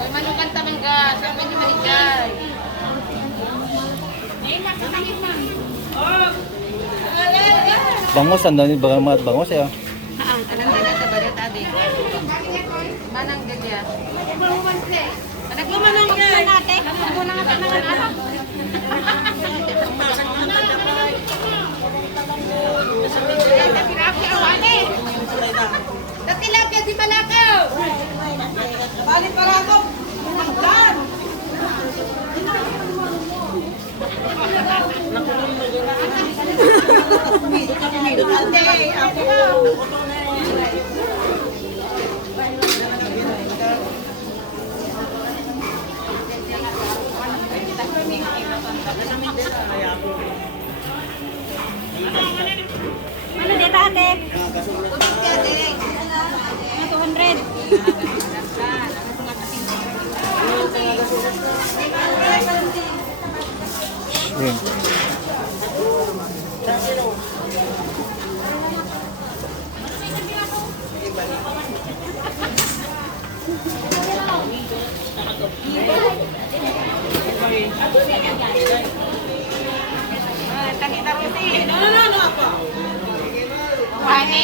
May manukan taman ka, sabi ni Maricay. Bangos, ang dami mga bangos eh. Anong dala sa balat abi? Manang ganyan. Naglumanong ka natin. Ano na nga tanangan tilapia si Malakaw. Balik para ako. Dan. Ano dito ate? Tubig ka ding. 200. Yun. Takita Rusi. No apa? Wani.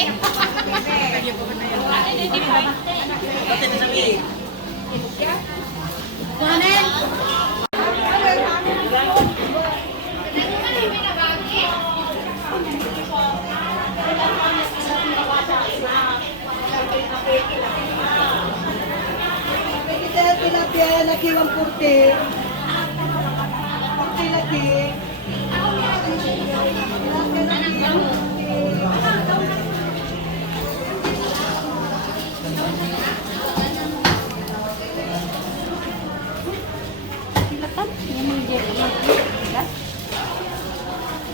Tilapia laki 140. 40 laki. Silatan? Yan yung jelly.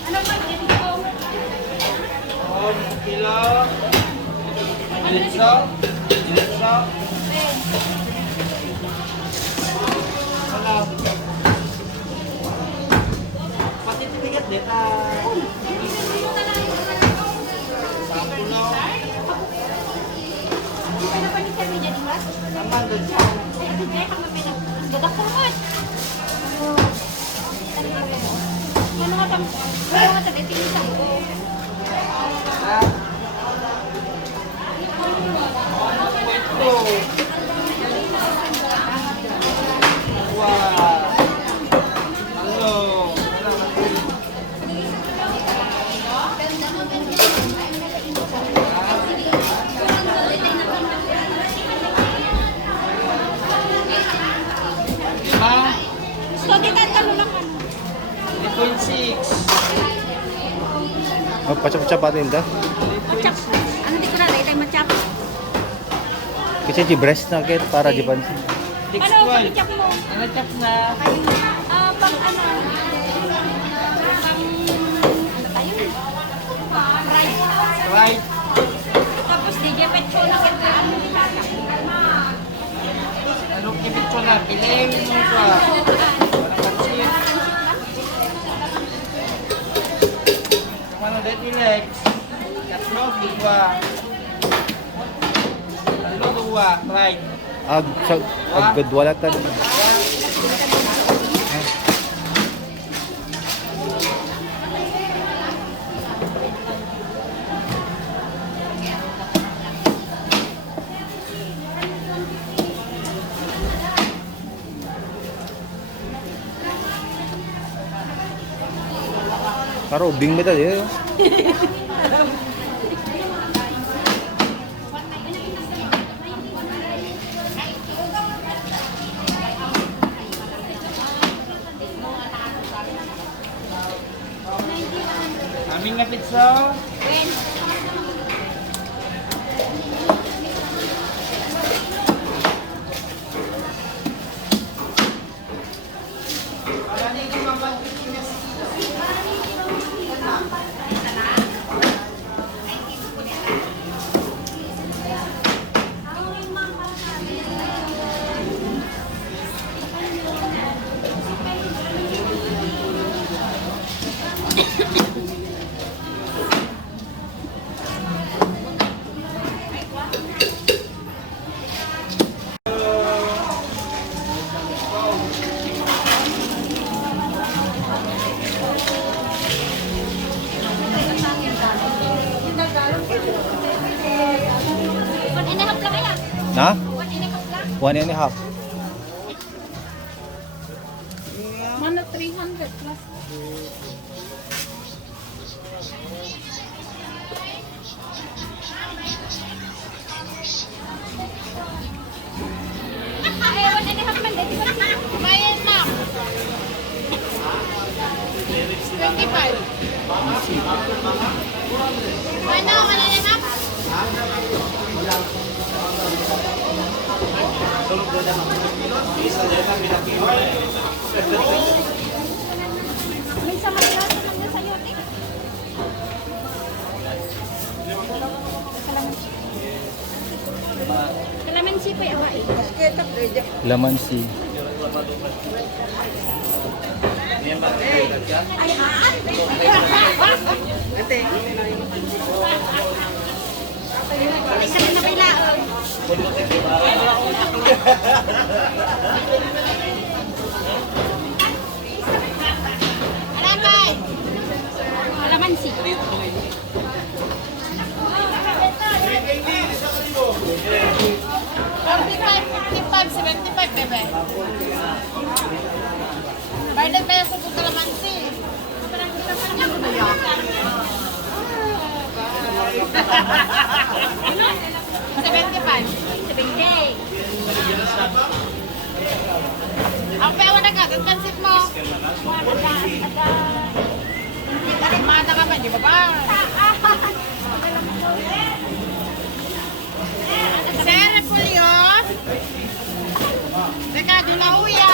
Ano ba dito? Kilo. Dilso. Dilso. Wala. Pati tibigat dito. Sapulo. Hindi pa na pa ni Sir Media di ba? Naman doon siya. Kasi kaya kang mapinag. Gadak ko naman. Ano nga tam? Ano nga tam? Ito yung isang ko. So, di ka tanong lang ano. 3.6. Oh, pacap-pacap pa din dah. Machap. Ano di ko na? Dahil tayo machap. Kasi di breast na kit para di pansin. Ano? Pag-chap mo. Ano chap na? Pang ano? Pang... Ano tayo? Rice. Right. Tapos di jepet ko na kaya ano di tatap. Ano kibit ko na? Piling mo siya. Pansin. Ano dito Lex? Tatlo, dua. Tatlo, dua. Right. Aggadwalatan. Karo ubing ba tadi? Aming nga pizza. 1.5. Mana 300 plus. Ewan na ni Hakman, dito ba siya? Bayan na. 25. Ano, wala na na? May sama klase lang na sa'yo, te. Kalamansi pa yawa eh. Lamansi. Ay, haan! Isa na kailangan. Alamay! Kalamansi. Bebe. Bayad peso kung kalamansi. $75. Ang pewa na ka, ang pansit mo. Mata ka ba, di ba ba? Sir, repolyo. Teka, doon na uya.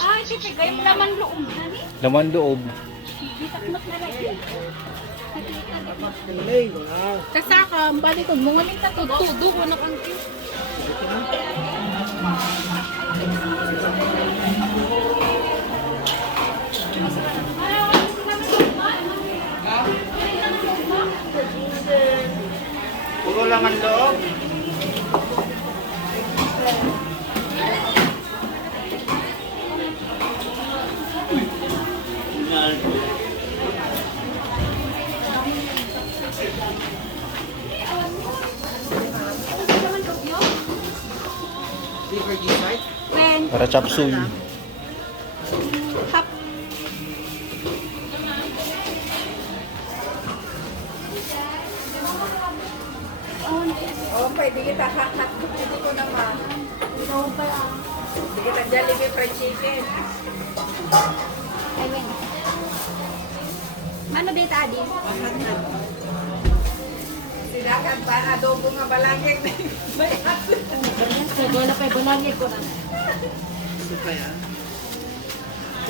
Ay, tipigay mo naman loob na ni. Laman loob. Bitakmat na lagi. Kasakam, balik ko, mga minta to, tudo ko na kang Puro laman loob. When, Para chop suey. hap, Oh, pwede kita hot dito ko naman. Hindi kita Jollibee fried chicken. ay when. Mano dito, Adi? Sidakan pa, adobo nga balangin. Wala pa ibalangin ko na.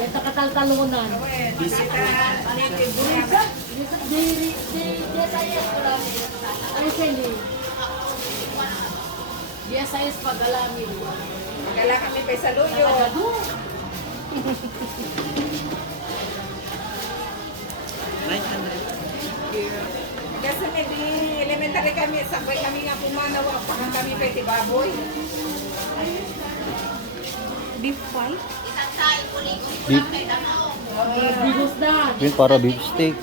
Yan katalkalunan. Kita, Biasa es pag-alamin. kala kami pa sa luyo. Kasi may di elementary kami, sabay kami nga pumanawa, pakang kami pa iti baboy. Beef pie? Beef. Bigos na. Yun para beef steak.